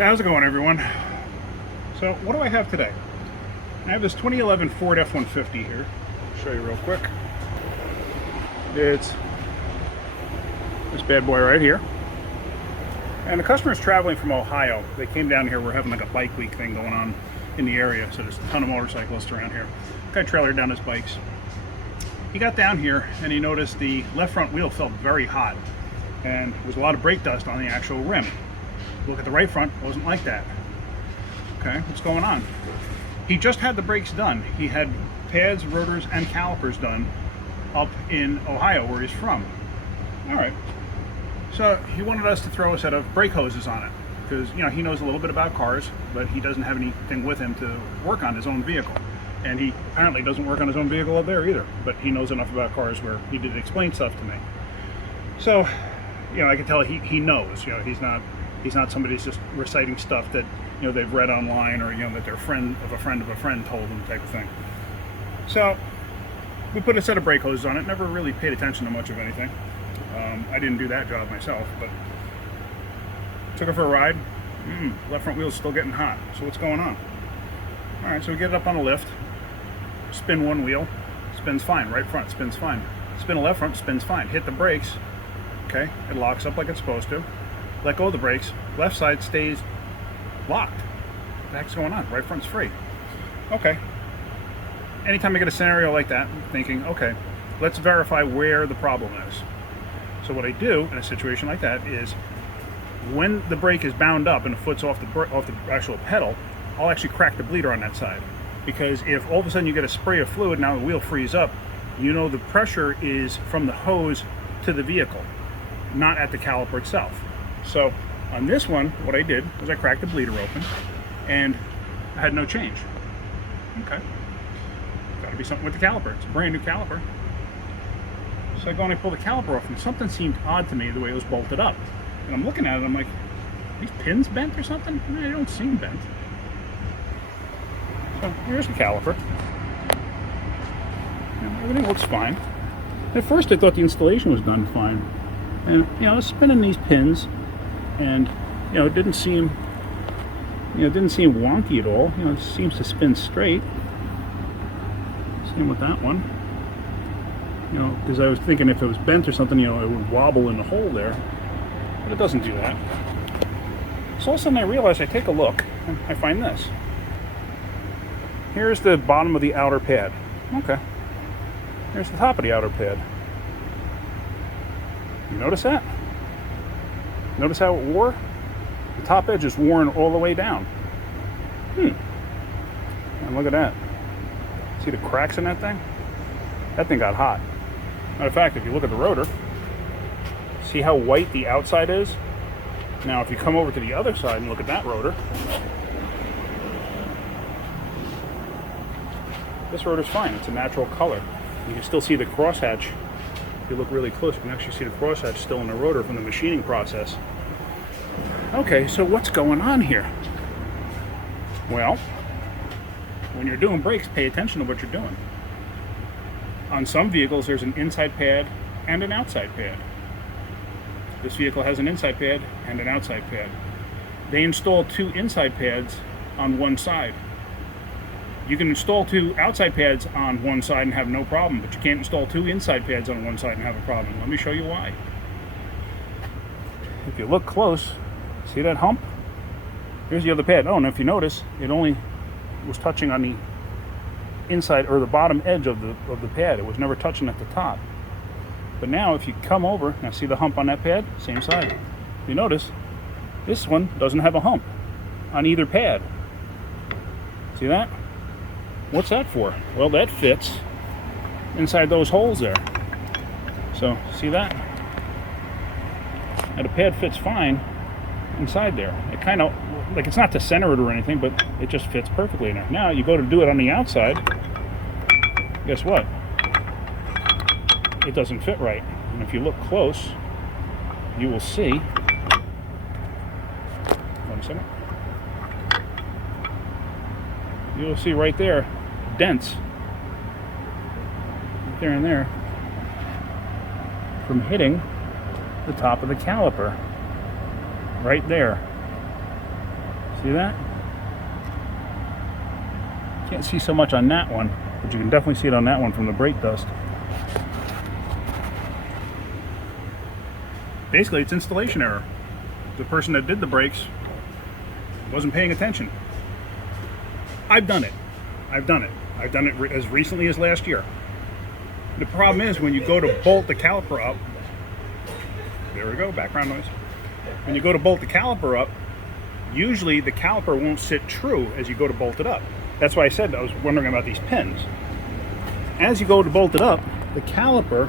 So how's it going, everyone? So what do I have today? I have this 2011 Ford F-150 here. I'll show you real quick. It's this bad boy right here. And the customer's traveling from Ohio. They came down here. We're having like a bike week thing going on in the area, so there's a ton of motorcyclists around here. Guy trailered down his bikes. He got down here and he noticed the left front wheel felt very hot, and there was a lot of brake dust on the actual rim. Look at the right front, wasn't like that. Okay, what's going on? He just had the brakes done. He had pads, rotors, and calipers done up in Ohio, where he's from. All right. So he wanted us to throw a set of brake hoses on it because, you know, he knows a little bit about cars, but he doesn't have anything with him to work on his own vehicle. And he apparently doesn't work on his own vehicle up there either, but he knows enough about cars where he did explain stuff to me. So, you know, I can tell he knows. You know, he's not somebody who's just reciting stuff that, you know, they've read online, or, you know, that their friend of a friend of a friend told them, type of thing. So we put a set of brake hoses on it. Never really paid attention to much of anything. I didn't do that job myself, but took it for a ride. Left front wheel's still getting hot. So what's going on? All right, so we get it up on the lift. Spin one wheel, spins fine. Right front spins fine. Spin a left front, spins fine. Hit the brakes. Okay, it locks up like it's supposed to. Let go of the brakes. Left side stays locked. What the heck's going on? Right front's free. Okay. Anytime I get a scenario like that, I'm thinking, okay, let's verify where the problem is. So what I do in a situation like that is, when the brake is bound up and the foot's off the actual pedal, I'll actually crack the bleeder on that side. Because if all of a sudden you get a spray of fluid, now the wheel frees up, you know the pressure is from the hose to the vehicle, not at the caliper itself. So on this one, what I did was I cracked the bleeder open, and I had no change. Okay. Got to be something with the caliper. It's a brand new caliper. So I go and I pull the caliper off, and something seemed odd to me the way it was bolted up. And I'm looking at it, I'm like, are these pins bent or something? No, they don't seem bent. So here's the caliper. And everything looks fine. At first I thought the installation was done fine. And, you know, I was spinning these pins, and, you know, it didn't seem wonky at all. You know, it seems to spin straight. Same with that one. You know, because I was thinking if it was bent or something, you know, it would wobble in the hole there. But it doesn't do that. So all of a sudden I realize, I take a look, and I find this. Here's the bottom of the outer pad. Okay. Here's the top of the outer pad. You notice that? Notice how it wore? The top edge is worn all the way down. And look at that. See the cracks in that thing? That thing got hot. Matter of fact, if you look at the rotor, see how white the outside is? Now, if you come over to the other side and look at that rotor, this rotor's fine. It's a natural color. You can still see the crosshatch. If you look really close, you can actually see the crosshatch still in the rotor from the machining process. Okay, so what's going on here? Well, when you're doing brakes, pay attention to what you're doing. On some vehicles, there's an inside pad and an outside pad. This vehicle has an inside pad and an outside pad. They install two inside pads on one side. You can install two outside pads on one side and have no problem, but you can't install two inside pads on one side and have a problem. Let me show you why. If you look close, see that hump? Here's the other pad. Oh, and if you notice, it only was touching on the inside or the bottom edge of the pad. It was never touching at the top. But now if you come over, now see the hump on that pad? Same side. You notice this one doesn't have a hump on either pad. See that? What's that for? Well, that fits inside those holes there. So see that? Now the pad fits fine inside there. It kind of, like, it's not to center it or anything, but it just fits perfectly in there. Now you go to do it on the outside, guess what? It doesn't fit right. And if you look close, you will see, 1 second, you will see right there, dents, right there and there, from hitting the top of the caliper, right there. See that? Can't see so much on that one, but you can definitely see it on that one from the brake dust. Basically, it's installation error. The person that did the brakes wasn't paying attention. I've done it. I've done it as recently as last year. The problem is when you go to bolt the caliper up, there we go, background noise. When you go to bolt the caliper up, usually the caliper won't sit true as you go to bolt it up. That's why I said I was wondering about these pins. As you go to bolt it up, the caliper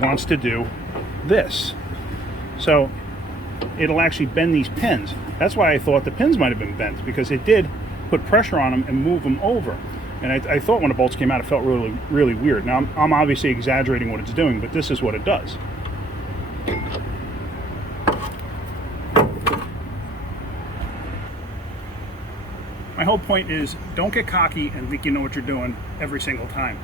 wants to do this. So it'll actually bend these pins. That's why I thought the pins might have been bent, because it did put pressure on them and move them over. And I thought when the bolts came out, it felt really, really weird. Now, I'm obviously exaggerating what it's doing, but this is what it does. My whole point is, don't get cocky and think you know what you're doing every single time.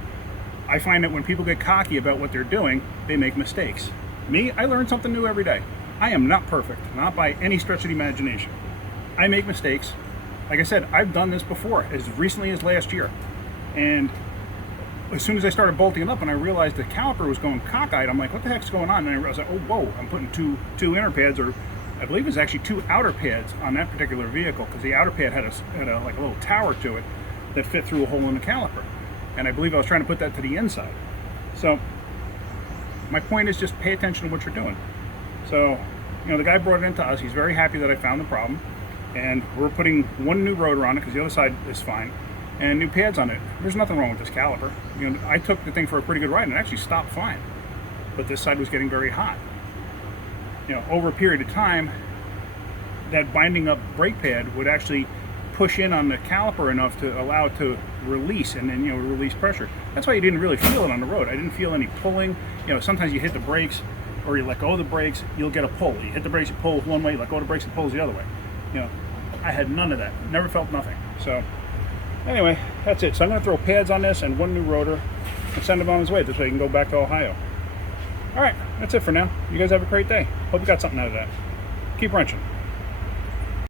I find that when people get cocky about what they're doing, they make mistakes. Me, I learn something new every day. I am not perfect, not by any stretch of the imagination. I make mistakes. Like I said, I've done this before, as recently as last year. And as soon as I started bolting it up and I realized the caliper was going cockeyed, I'm like, what the heck's going on? And I realized, oh, whoa, I'm putting two inner pads, or I believe it was actually 2 outer pads on that particular vehicle, because the outer pad had like a little tower to it that fit through a hole in the caliper. And I believe I was trying to put that to the inside. So my point is, just pay attention to what you're doing. So, you know, the guy brought it into us. He's very happy that I found the problem. And we're putting one new rotor on it, because the other side is fine, and new pads on it. There's nothing wrong with this caliper. You know, I took the thing for a pretty good ride and it actually stopped fine. But this side was getting very hot. You know, over a period of time, that binding up brake pad would actually push in on the caliper enough to allow it to release, and then, you know, release pressure. That's why you didn't really feel it on the road. I didn't feel any pulling. You know, sometimes you hit the brakes or you let go of the brakes, you'll get a pull. You hit the brakes, you pull one way, you let go of the brakes, it pulls the other way. You know, I had none of that. Never felt nothing. So anyway, that's it. So I'm going to throw pads on this and one new rotor and send him on his way. This way he can go back to Ohio. All right, that's it for now. You guys have a great day. Hope you got something out of that. Keep wrenching.